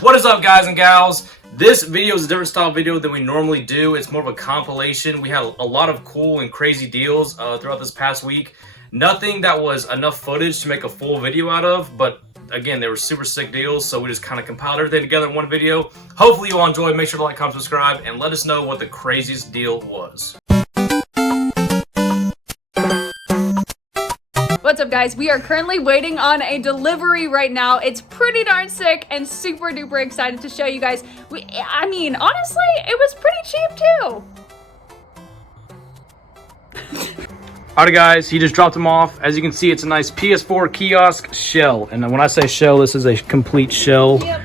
What is up, guys and gals? This video is a different style video than we normally do. It's more of a compilation. We had a lot of cool and crazy deals throughout this past week. Nothing that was enough footage to make a full video out of, but again, they were super sick deals, so we just kind of compiled everything together in one video. Hopefully you all enjoyed. Make sure to like, comment, subscribe, and let us know what the craziest deal was. What's up, guys? We are currently waiting on a delivery right now. It's pretty darn sick and super duper excited to show you guys. I mean, honestly, it was pretty cheap too. Alright guys, he just dropped them off. As you can see, it's a nice PS4 kiosk shell. And when I say shell, this is a complete shell. Yep.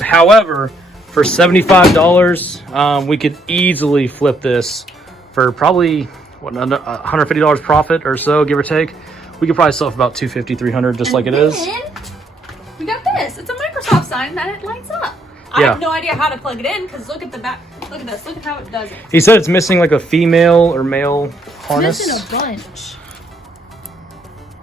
However, for $75, we could easily flip this for probably, what, $150 profit or so, give or take. We could probably sell it for about $250, $300, just like it is. We got this. It's a Microsoft sign that it lights up. I have no idea how to plug it in because look at the back. Look at this. Look at how it does it. He said it's missing like a female or male harness. It's missing a bunch.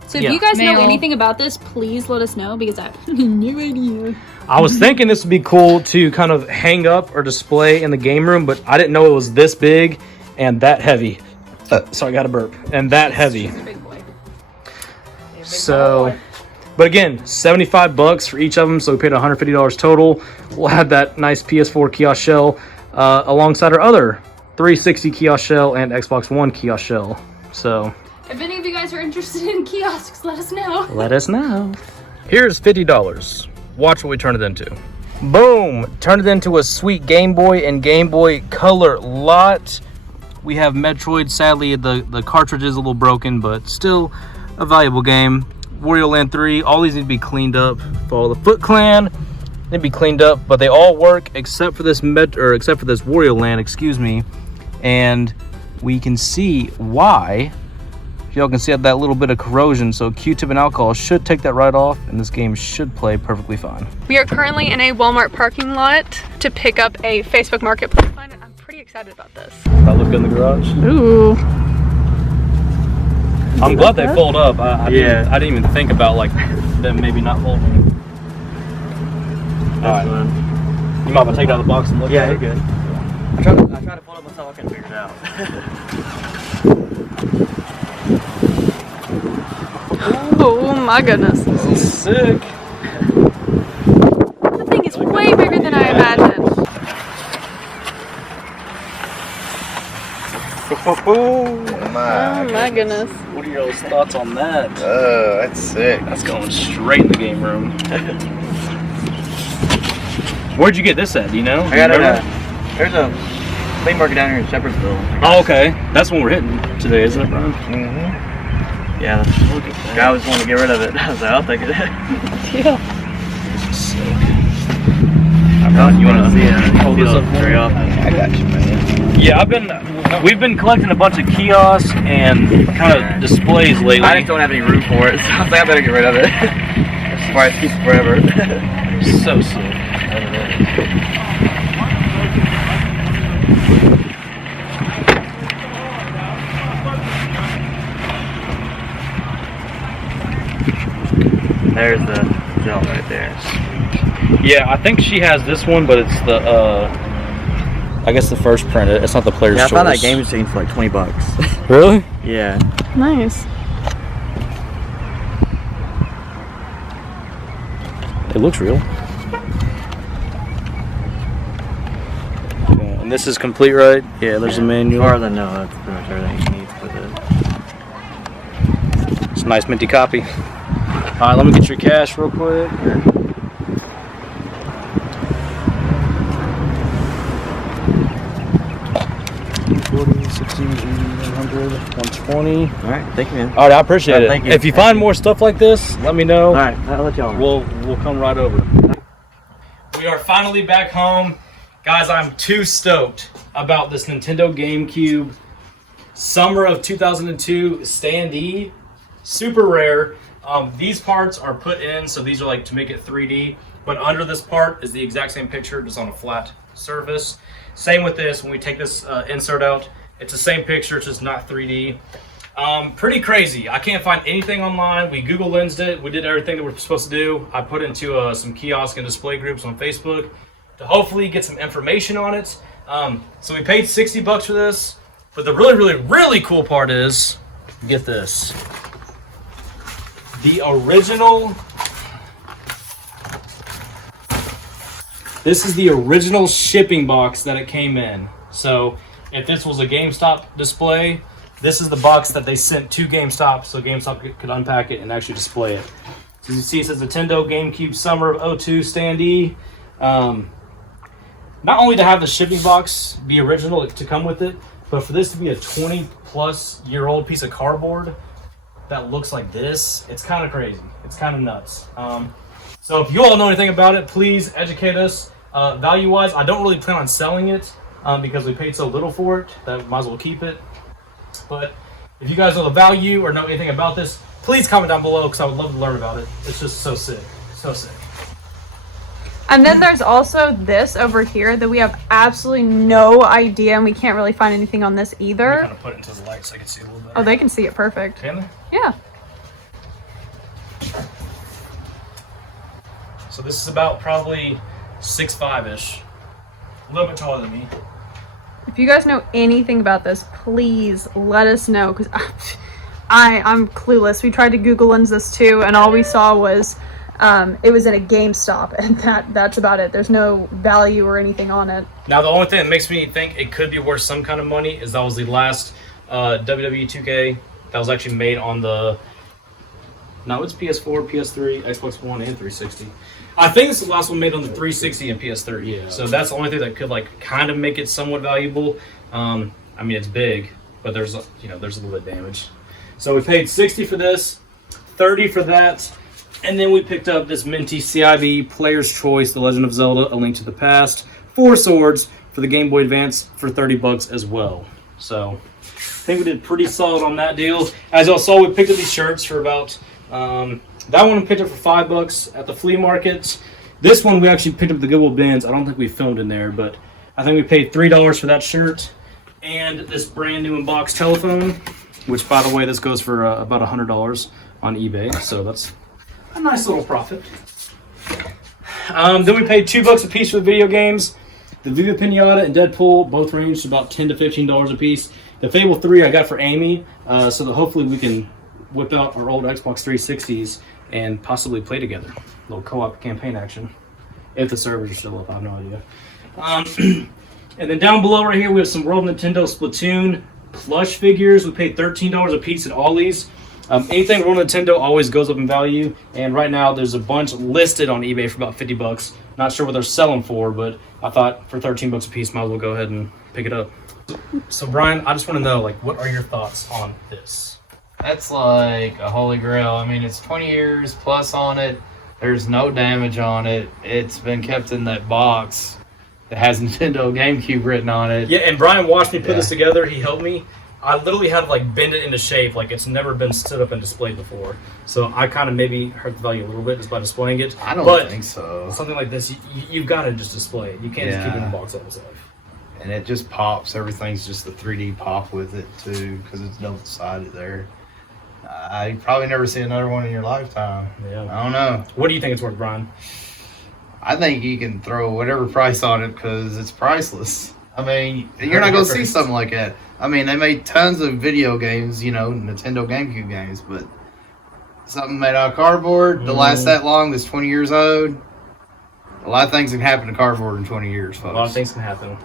So if you guys know anything about this, please let us know because I have no idea. I was thinking this would be cool to kind of hang up or display in the game room, but I didn't know it was this big and that heavy. So I got a burp. And that heavy. So, but again, $75 for each of them, so we paid $150 total. We'll have that nice PS4 kiosk shell alongside our other 360 kiosk shell and Xbox One kiosk shell. So, if any of you guys are interested in kiosks, let us know. Let us know. Here's $50. Watch what we turn it into. Boom! Turn it into a sweet Game Boy and Game Boy Color lot. We have Metroid. Sadly, the cartridge is a little broken, but still a valuable game. Wario Land 3, all these need to be cleaned up. Follow the Foot Clan, need to be cleaned up, but they all work except for this Wario Land, excuse me. And we can see why. Y'all can see that little bit of corrosion, so Q-tip and alcohol should take that right off, and this game should play perfectly fine. We are currently in a Walmart parking lot to pick up a Facebook Marketplace line, and I'm pretty excited about this. That look good in the garage. Ooh. I'm glad they fold up. I didn't even think about like them maybe not folding. Alright. You might have to take it out of the box and look at it. Yeah, you're good. I tried to pull it up myself, I couldn't figure it out. Oh my goodness. This is sick. The thing is way bigger than I imagined. Oh my goodness. What are your thoughts on that? That's sick. That's going straight in the game room. Where'd you get this at? Do you know? I got it. There's a flea market down here in Shepherdsville. Oh, okay. That's when we're hitting today, isn't it, Brian? Mm-hmm. Yeah. The guy was wanting to get rid of it. I was like, I'll take it. Yeah. You want to see it? Hold this up very often. I got you, man. Yeah, we've been collecting a bunch of kiosks and kind of displays lately. I just don't have any room for it, so I was like, I better get rid of it. That's why it keeps forever. So sick. There's the gel right there. Yeah, I think she has this one, but it's the, I guess the first print. It's not the player's choice. I found that game machine for like $20. Really? Yeah. Nice. It looks real. Yeah, and this is complete, right? Yeah, there's a manual. As far as I know, that's pretty much everything you need with it. It's a nice minty copy. Alright, let me get your cash real quick. 40, 60, 80, 100, 120. Alright, thank you, man. Alright, I appreciate it. Thank you. If you find more stuff like this, let me know. Alright, I'll let y'all know. We'll come right over. We are finally back home. Guys, I'm too stoked about this Nintendo GameCube summer of 2002 standee. Super rare. These parts are put in, so these are like to make it 3D, but under this part is the exact same picture, just on a flat surface. Same with this. When we take this insert out, it's the same picture, it's just not 3D. Pretty crazy. I can't find anything online. We Google Lensed it. We did everything that we're supposed to do. I put it into some kiosk and display groups on Facebook to hopefully get some information on it. So we paid $60 for this. But the really cool part is, get this. The original. This is the original shipping box that it came in. So if this was a GameStop display, this is the box that they sent to GameStop so GameStop could unpack it and actually display it. So as you see, it says Nintendo GameCube Summer of '02 standee. Not only to have the shipping box be original to come with it, but for this to be a 20-plus-year-old piece of cardboard that looks like this, it's kind of crazy. It's kind of nuts. So if you all know anything about it, please educate us. Value-wise, I don't really plan on selling it because we paid so little for it that we might as well keep it. But if you guys know the value or know anything about this, please comment down below because I would love to learn about it. It's just so sick. So sick. And then there's also this over here that we have absolutely no idea, and we can't really find anything on this either. Kind of put it into the light so I can see a little better. Oh, they can see it perfect. Can they? Yeah. So this is about probably 6'5"-ish. A little bit taller than me. If you guys know anything about this, please let us know, because I'm clueless. We tried to Google Lens this too, and all we saw was it was in a GameStop, and that's about it. There's no value or anything on it. Now, the only thing that makes me think it could be worth some kind of money is that was the last WWE 2K that was actually made on the... No, it's PS4, PS3, Xbox One, and 360. I think it's the last one made on the 360 and PS3. Yeah. So that's the only thing that could kind of make it somewhat valuable. I mean, it's big, but there's a little bit of damage. So we paid $60 for this, $30 for that, and then we picked up this minty CIB Player's Choice: The Legend of Zelda: A Link to the Past, 4 swords for the Game Boy Advance for $30 as well. So I think we did pretty solid on that deal. As y'all saw, we picked up these shirts for about. That one we picked up for $5 at the flea market. This one we actually picked up at the Goodwill Bins. I don't think we filmed in there, but I think we paid $3 for that shirt and this brand new in-box telephone, which, by the way, this goes for about $100 on eBay. So that's a nice little profit. Then we paid $2 a piece for the video games. The Viva Pinata and Deadpool both ranged about $10 to $15 a piece. The Fable 3 I got for Amy, so that hopefully we can whip out our old Xbox 360s and possibly play together. A little co-op campaign action. If the servers are still up, I have no idea. And then down below right here, we have some World Nintendo Splatoon plush figures. We paid $13 a piece at Ollie's. Anything World Nintendo always goes up in value. And right now, there's a bunch listed on eBay for about $50. Not sure what they're selling for, but I thought for $13 a piece, might as well go ahead and pick it up. So Brian, I just want to know, what are your thoughts on this? That's like a holy grail. I mean, it's 20 years plus on it. There's no damage on it. It's been kept in that box that has Nintendo GameCube written on it. Yeah, and Brian watched me put this together. He helped me. I literally had to bend it into shape. It's never been stood up and displayed before. So I kind of maybe hurt the value a little bit just by displaying it. I don't think so. Something like this, you've got to just display it. You can't just keep it in the box all its life. And it just pops. Everything's just a 3D pop with it too, because it's double-sided there. I probably never see another one in your lifetime. Yeah. I don't know. What do you think it's worth, Brian? I think you can throw whatever price on it because it's priceless. I mean, you're not going to see something like that. I mean, they made tons of video games, Nintendo GameCube games, but something made out of cardboard to last that long that's 20 years old. A lot of things can happen to cardboard in 20 years, folks. A lot of things can happen.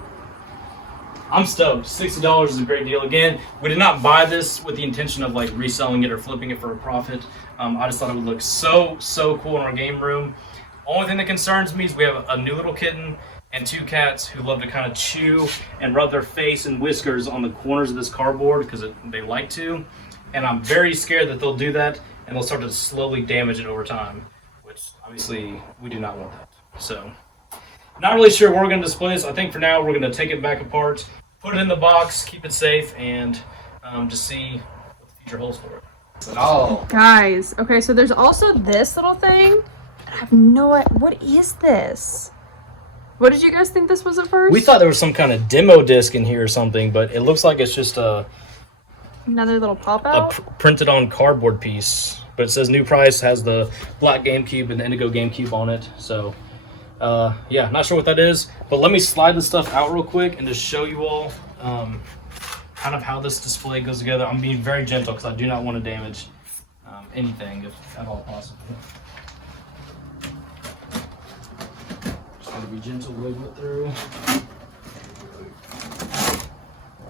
I'm stoked. $60 is a great deal. Again, we did not buy this with the intention of reselling it or flipping it for a profit. I just thought it would look so cool in our game room. Only thing that concerns me is we have a new little kitten and 2 cats who love to kind of chew and rub their face and whiskers on the corners of this cardboard because they like to. And I'm very scared that they'll do that and they'll start to slowly damage it over time, which obviously we do not want that. So, not really sure where we're going to display this. I think for now we're going to take it back apart, put it in the box, keep it safe, and just see what the future holds for it. Oh. Guys, okay, so there's also this little thing. I have no idea. What is this? What did you guys think this was at first? We thought there was some kind of demo disc in here or something, but it looks like it's just a Another little pop a out. printed on cardboard piece, but it says new price, has the black GameCube and the Indigo GameCube on it. So yeah, not sure what that is, but let me slide this stuff out real quick and just show you all kind of how this display goes together. I'm being very gentle because I do not want to damage anything if at all possible. Just gotta be gentle, wiggle it through.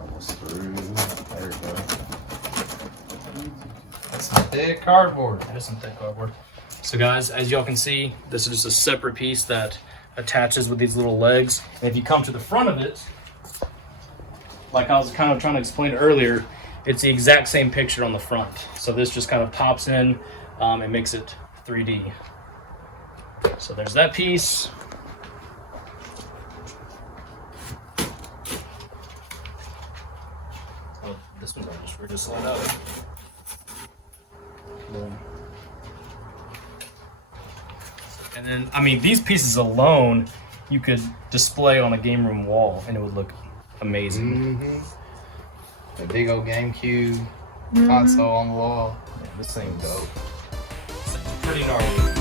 Almost through. There we go. That's some thick cardboard. That is some thick cardboard. So guys, as y'all can see, this is just a separate piece that attaches with these little legs. And if you come to the front of it, like I was kind of trying to explain earlier, it's the exact same picture on the front. So this just kind of pops in and makes it 3D. So there's that piece. Oh, this one's we're just slide out. Boom. And then, I mean, these pieces alone, you could display on a game room wall and it would look amazing. The big old GameCube console on the wall. Yeah, this thing's dope. pretty gnarly.